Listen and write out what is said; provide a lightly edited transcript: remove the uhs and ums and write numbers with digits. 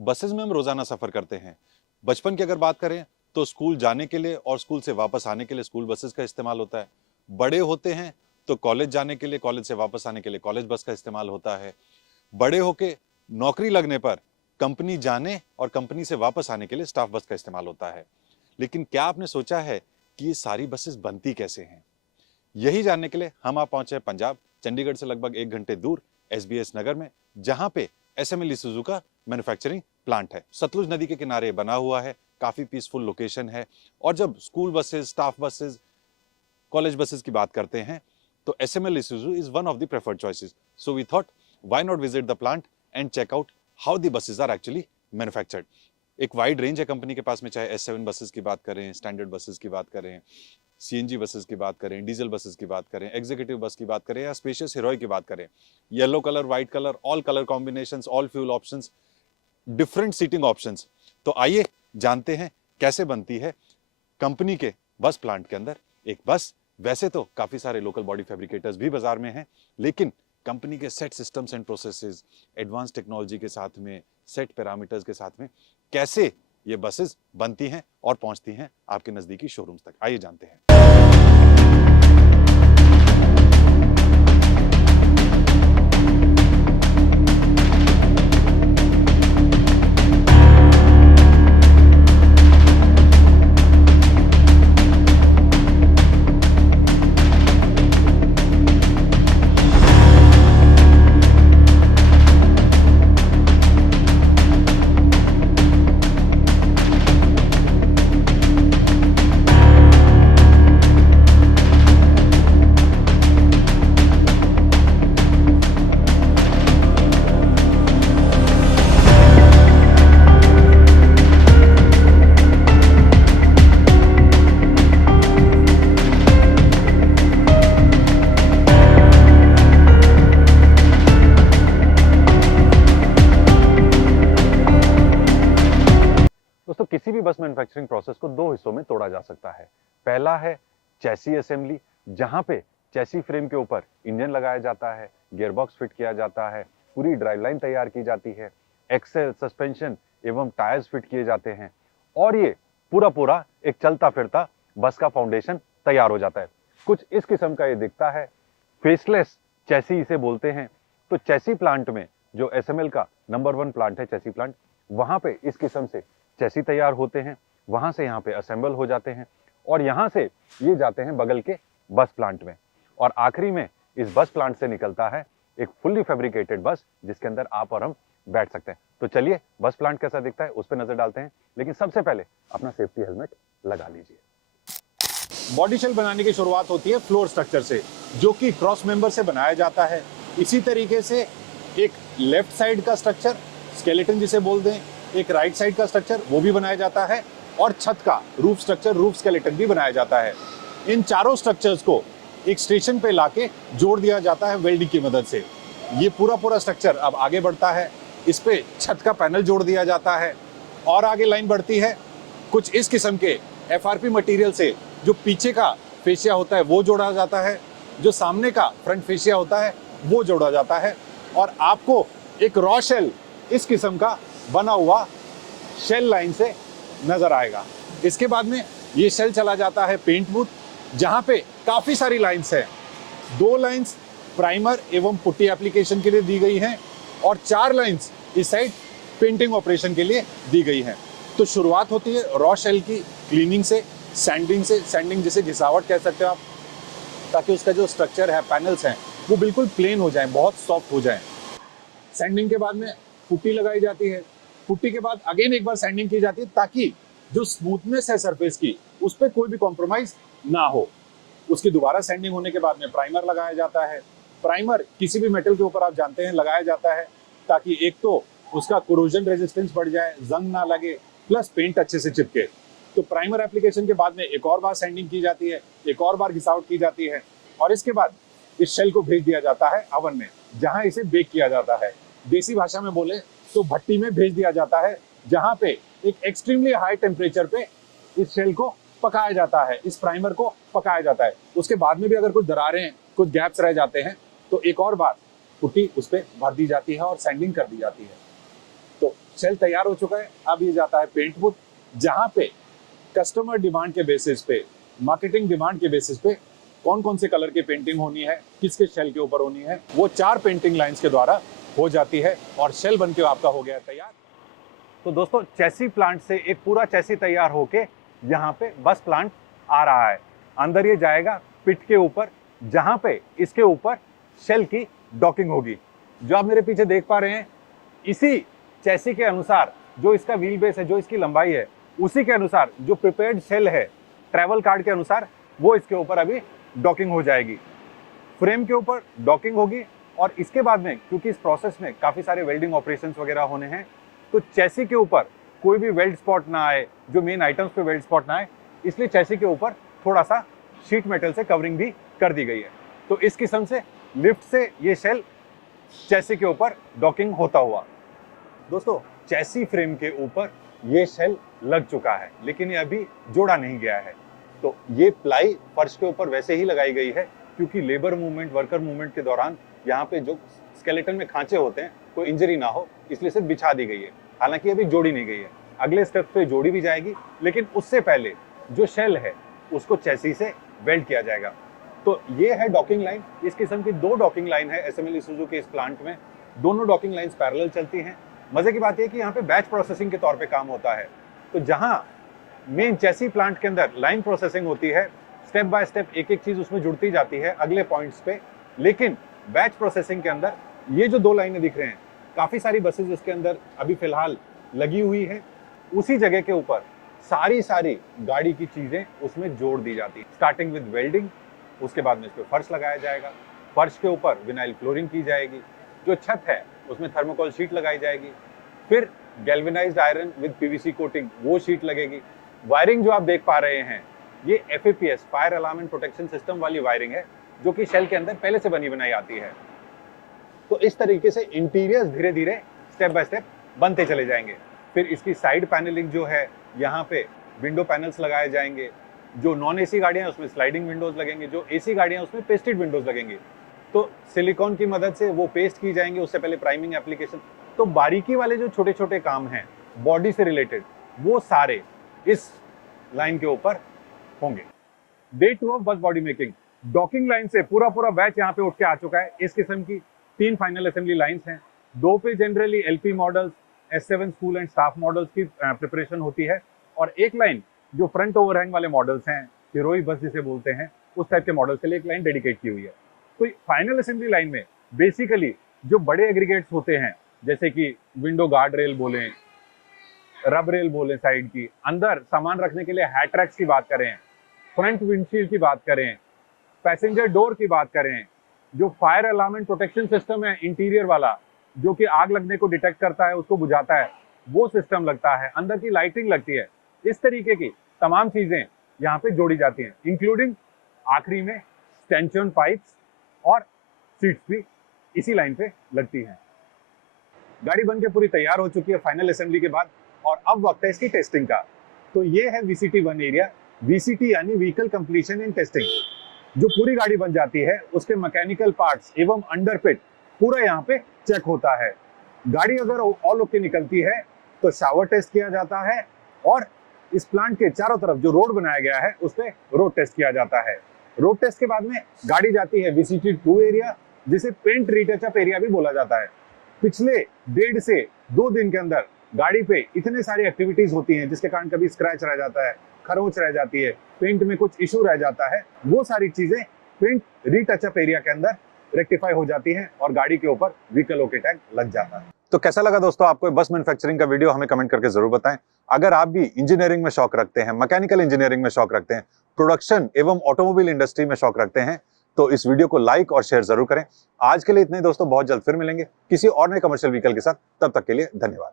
Buses में हम रोजाना सफर करते हैं। बचपन की अगर बात करें तो स्कूल जाने के लिए और स्कूल से वापस आने के लिए स्कूल बसेस का इस्तेमाल होता है। बड़े होते हैं तो कॉलेज जाने के लिए, कॉलेज से वापस आने के लिए कॉलेज बस का इस्तेमाल होता है। बड़े होके नौकरी लगने पर कंपनी जाने और कंपनी से वापस आने के लिए स्टाफ बस का इस्तेमाल होता है। लेकिन क्या आपने सोचा है कि ये सारी बसेस बनती कैसे हैं? यही जानने के लिए हम आप पहुंचे पंजाब, चंडीगढ़ से लगभग 1 घंटे दूर एसबीएस नगर में, जहां पे एसएमएल ईसुजू का मैन्युफैक्चरिंग प्लांट है। सतलुज नदी के किनारे बना हुआ है, काफी पीसफुल लोकेशन है। और जब school buses, staff buses, college buses की बात करते हैं तो SML Isuzu is one of the preferred choices. So we thought why not visit the plant and check out how the buses are actually manufactured. एक wide range है company के पास में, चाहे S7 बसेस की बात करें, स्टैंडर्ड बसेस की बात करें, सीएनजी बसेस की बात करें, डीजल बसेस की बात करें, एग्जीक्यूटिव बस की बात करें या स्पेशियस हीरोई की बात करें। Yellow colour, white colour, all colour combinations, all fuel options, different seating options. तो आइए जानते हैं कैसे बनती है कंपनी के बस प्लांट के अंदर एक बस। वैसे तो काफी सारे लोकल बॉडी फैब्रिकेटर्स भी बाजार में हैं, लेकिन कंपनी के set systems and processes, advance technology के साथ में, सेट पैरामीटर्स के साथ में कैसे ये बसेस बनती हैं और पहुंचती हैं आपके नजदीकी शोरूम्स तक, आइए जानते हैं। दोस्तों, किसी भी बस मैन्युफैक्चरिंग प्रोसेस को दो हिस्सों में तोड़ा जा सकता है। पहला है चैसी असेंबली, जहां पे चैसी फ्रेम के ऊपर इंजन लगाया जाता है, गियरबॉक्स फिट किया जाता है, पूरी ड्राइवलाइन तैयार की जाती है, एक्सेल, सस्पेंशन एवं टायर्स फिट किए जाते हैं और ये पूरा एक चलता फिरता बस का फाउंडेशन तैयार हो जाता है। कुछ इस किस्म का ये दिखता है। फेसलेस चैसी इसे बोलते हैं। तो चैसी प्लांट में जो एसएमएल का नंबर 1 प्लांट है, चैसी प्लांट, वहां पे इस किस्म से चैसी तैयार होते हैं, वहां से यहाँ पे असेंबल हो जाते हैं और यहाँ से ये जाते हैं बगल के बस प्लांट में। और आखिरी में इस बस प्लांट से निकलता है एक फुल्ली फैब्रिकेटेड बस, जिसके अंदर आप और हम बैठ सकते हैं। तो चलिए बस प्लांट कैसा दिखता है उस पर नजर डालते हैं, लेकिन सबसे पहले अपना सेफ्टी हेलमेट लगा लीजिए। बॉडी शेल बनाने की शुरुआत होती है फ्लोर स्ट्रक्चर से, जो कि क्रॉस मेंबर से बनाया जाता है। इसी तरीके से एक लेफ्ट साइड का स्ट्रक्चर, स्केलेटन जिसे बोल दें, एक राइट साइड का स्ट्रक्चर वो भी बनाया जाता है और छत का रूफ स्ट्रक्चर, रूफ स्केलेटन भी बनाया जाता है। इन चारों स्ट्रक्चर्स को एक स्टेशन पे लाके जोड़ दिया जाता है वेल्डिंग की मदद से। ये पूरा स्ट्रक्चर अब आगे बढ़ता है, इस पे छत का पैनल जोड़ दिया जाता है और आगे लाइन बढ़ती है। कुछ इस किस्म के एफआरपी मटेरियल से जो पीछे का फेसिया होता है वो जोड़ा जाता है, जो सामने का फ्रंट फेसिया होता है वो जोड़ा जाता है और आपको एक रॉ शेल इस किस्म का बना हुआ शेल लाइन से नजर आएगा। इसके बाद में ये शेल चला जाता है पेंट बूथ, जहां पे काफी सारी लाइंस हैं। 2 लाइंस प्राइमर एवं पुट्टी एप्लीकेशन के लिए दी गई हैं और 4 लाइंस इस साइड पेंटिंग ऑपरेशन के लिए दी गई हैं। तो शुरुआत होती है रॉ शेल की क्लीनिंग से, सैंडिंग से, सैंडिंग जिसे घिसावट कह सकते हो आप, ताकि उसका जो स्ट्रक्चर है, पैनल्स हैं, वो बिल्कुल प्लेन हो जाए, बहुत सॉफ्ट हो जाए। सैंडिंग के बाद में पुट्टी लगाई जाती है। पुट्टी के बाद अगेन एक बार सैंडिंग की जाती है ताकि जो स्मूथनेस है सरफेस की उस पर कोई भी कॉम्प्रोमाइज ना हो। उसकी दोबारा सैंडिंग होने के बाद में प्राइमर लगाया जाता है। प्राइमर किसी भी मेटल के ऊपर आप जानते हैं लगाया जाता है ताकि एक तो उसका कोरोजन रेजिस्टेंस बढ़ जाए, जंग ना लगे, प्लस पेंट अच्छे से चिपके। तो प्राइमर एप्लीकेशन के बाद में एक और बार सैंडिंग की जाती है, एक और बार घिसावट की जाती है और इसके बाद इस शेल को भेज दिया जाता है अवन में, जहां इसे बेक किया जाता है। देसी भाषा में बोले तो भट्टी में भेज दिया जाता है, जहां पे एक एक्सट्रीमली हाई टेम्परेचर पे इस शेल को पकाया जाता है, इस प्राइमर को पकाया जाता है। उसके बाद में भी अगर कुछ दरारें, कुछ गैप्स रह जाते हैं तो एक और बार पुट्टी उस पर भर दी जाती है और सैंडिंग कर दी जाती है। तो शेल तैयार हो चुका है। अब ये जाता है पेंट बूथ, जहां पे कस्टमर डिमांड के बेसिस पे, मार्केटिंग डिमांड के बेसिस पे कौन कौन से कलर की पेंटिंग होनी है, किसके शेल के ऊपर होनी है, वो 4 पेंटिंग लाइंस के द्वारा हो जाती है और शेल बन के आपका हो गया है तैयार। तो दोस्तों चैसी प्लांट से एक पूरा चैसी तैयार होके यहाँ पे बस प्लांट आ रहा है। अंदर ये जाएगा पिट के ऊपर, जहाँ पे इसके ऊपर शेल की डॉकिंग होगी। जो आप मेरे पीछे देख पा रहे हैं, इसी चैसी के अनुसार जो इसका व्हील बेस है, जो इसकी लंबाई है, उसी के अनुसार जो प्रिपेयर्ड शेल है ट्रैवल कार्ड के अनुसार, वो इसके ऊपर अभी डॉकिंग हो जाएगी। फ्रेम के ऊपर डॉकिंग होगी और इसके बाद में, क्योंकि इस प्रोसेस में काफ़ी सारे वेल्डिंग ऑपरेशंस वगैरह होने हैं, तो चैसी के ऊपर कोई भी वेल्ड स्पॉट ना आए, जो मेन आइटम्स पे वेल्ड स्पॉट ना आए, इसलिए चैसी के ऊपर थोड़ा सा शीट मेटल से कवरिंग भी कर दी गई है। तो इस किस्म से लिफ्ट से ये शेल चैसी के ऊपर डॉकिंग होता हुआ। दोस्तों चैसी फ्रेम के ऊपर ये शेल लग चुका है, लेकिन ये अभी जोड़ा नहीं गया है। तो ये प्लाई फर्श के ऊपर वैसे ही लगाई गई है, क्योंकि लेबर मूवमेंट, वर्कर मूवमेंट के दौरान यहाँ पे जो स्केलेटन में खांचे होते हैं, कोई इंजरी ना हो, इसलिए सिर्फ बिछा दी गई है। हालांकि अभी जोड़ी नहीं गई है, अगले स्टेप पे जोड़ी भी जाएगी, लेकिन उससे पहले जो शेल है उसको चैसी से वेल्ड किया जाएगा। तो ये है डॉकिंग लाइन। इस किस्म की 2 डॉकिंग लाइन है SML ईसुजू के इस प्लांट में। दोनों डॉकिंग लाइंस पैरेलल चलती हैं। मजे की बात यह कि यहाँ पे बैच प्रोसेसिंग के तौर पे काम होता है। तो जहाँ मेन चैसी प्लांट के अंदर लाइन प्रोसेसिंग होती है, स्टेप बाय स्टेप एक एक चीज उसमें जुड़ती जाती है अगले पॉइंट्स पे, लेकिन बैच प्रोसेसिंग के अंदर ये जो 2 लाइनें दिख रहे हैं, काफी सारी बसेस इसके अंदर अभी फिलहाल लगी हुई है। उसी जगह के ऊपर सारी गाड़ी की चीजें उसमें जोड़ दी जाती है, स्टार्टिंग विद वेल्डिंग। उसके बाद में इस पे फर्श लगाया जाएगा, फर्श के ऊपर विनाइल फ्लोरिंग की जाएगी, जो छत है उसमें थर्मोकोल शीट लगाई जाएगी, फिर galvanized iron with PVC coating वो शीट लगेगी। वायरिंग जो आप देख पा रहे हैं, ये FAPS fire alarm and protection system वाली वायरिंग है, जो कि शेल के अंदर पहले से बनी बनाई आती है। तो इस तरीके से इंटीरियर्स धीरे धीरे स्टेप बाय स्टेप बनते चले जाएंगे। फिर इसकी साइड पैनलिंग जो है, यहाँ पे विंडो पैनल्स लगाए जाएंगे। जो नॉन AC गाड़ियां हैं उसमें स्लाइडिंग विंडोज लगेंगे, जो AC गाड़ियां उसमें पेस्टेड विंडोज लगेंगे। तो सिलिकॉन की मदद से वो पेस्ट की जाएंगे, उससे पहले प्राइमिंग एप्लीकेशन। तो बारीकी वाले जो छोटे छोटे काम हैं बॉडी से रिलेटेड, वो सारे इस लाइन के ऊपर होंगे। डे 2 ऑफ बस बॉडी मेकिंग। डॉकिंग लाइन से पूरा बैच यहाँ पे उठ के आ चुका है। इस किस्म की 3 फाइनल असेंबली लाइंस हैं। 2 पे generally LP models, S7 school and staff models की प्रिपरेशन होती है, और एक लाइन जो फ्रंट ओवरहैंग वाले मॉडल्स हैं, हिरोई बस जिसे बोलते हैं, उस टाइप के मॉडल्स के लिए एक लाइन डेडिकेट की हुई है। तो फाइनल असेंबली लाइन में बेसिकली जो बड़े एग्रीगेट्स होते हैं, जैसे कि विंडो गार्ड रेल बोलें, रब रेल बोलें, साइड की अंदर सामान रखने के लिए हैट रैक्स की बात करें, फ्रंट विंडशील्ड की बात करें, पैसेंजर डोर की बात करें, जो fire alarm and protection system है इंटीरियर वाला, जो कि आग लगने को डिटेक्ट करता है, उसको बुझाता है, वो सिस्टम लगता है, अंदर की लाइटिंग लगती है। इस तरीके की तमाम चीजें यहाँ पे जोड़ी जाती हैं, इंक्लूडिंग आखिरी में स्टैंचियन पाइप्स और सीट्स भी इसी लाइन पे लगती हैं। गाड़ी बनके पूरी तैयार हो चुकी है फाइनल असेंबली के बाद, और अब वक्त है इसकी टेस्टिंग का। तो ये है VCT1 एरिया। VCT यानी व्हीकल कंप्लीशन एंड टेस्टिंग। जो पूरी गाड़ी बन जाती है उसके मैकेनिकल पार्ट्स एवं अंडरपिट पूरा यहाँ पे चेक होता है। गाड़ी अगर ऑल ओके निकलती है तो शावर टेस्ट किया जाता है, और इस प्लांट के चारों तरफ जो रोड बनाया गया है उस पे रोड टेस्ट किया जाता है। रोड टेस्ट के बाद में गाड़ी जाती है VCT2 एरिया, जिसे पेंट रीटचअप एरिया भी बोला जाता है। पिछले 1.5 से 2 दिन के अंदर गाड़ी पे इतने सारी एक्टिविटीज होती हैं, जिसके कारण कभी स्क्रैच रह जाता है, खरोंच रह जाती है, पेंट में कुछ इशू रह जाता है, वो सारी चीजें पेंट रीटचअप एरिया के अंदर रेक्टिफाई हो जाती हैं और गाड़ी के ऊपर व्हीकल ओके टैग लग जाता है। तो कैसा लगा दोस्तों आपको बस मैन्युफैक्चरिंग का वीडियो? हमें कमेंट करके जरूर बताएं। अगर आप भी इंजीनियरिंग में शौक रखते हैं, मैकेनिकल इंजीनियरिंग में शौक रखते हैं, प्रोडक्शन एवं ऑटोमोबाइल इंडस्ट्री में शौक रखते हैं, तो इस वीडियो को लाइक और शेयर जरूर करें। आज के लिए इतने दोस्तों, बहुत जल्द फिर मिलेंगे किसी और नए कमर्शियल व्हीकल के साथ। तब तक के लिए धन्यवाद।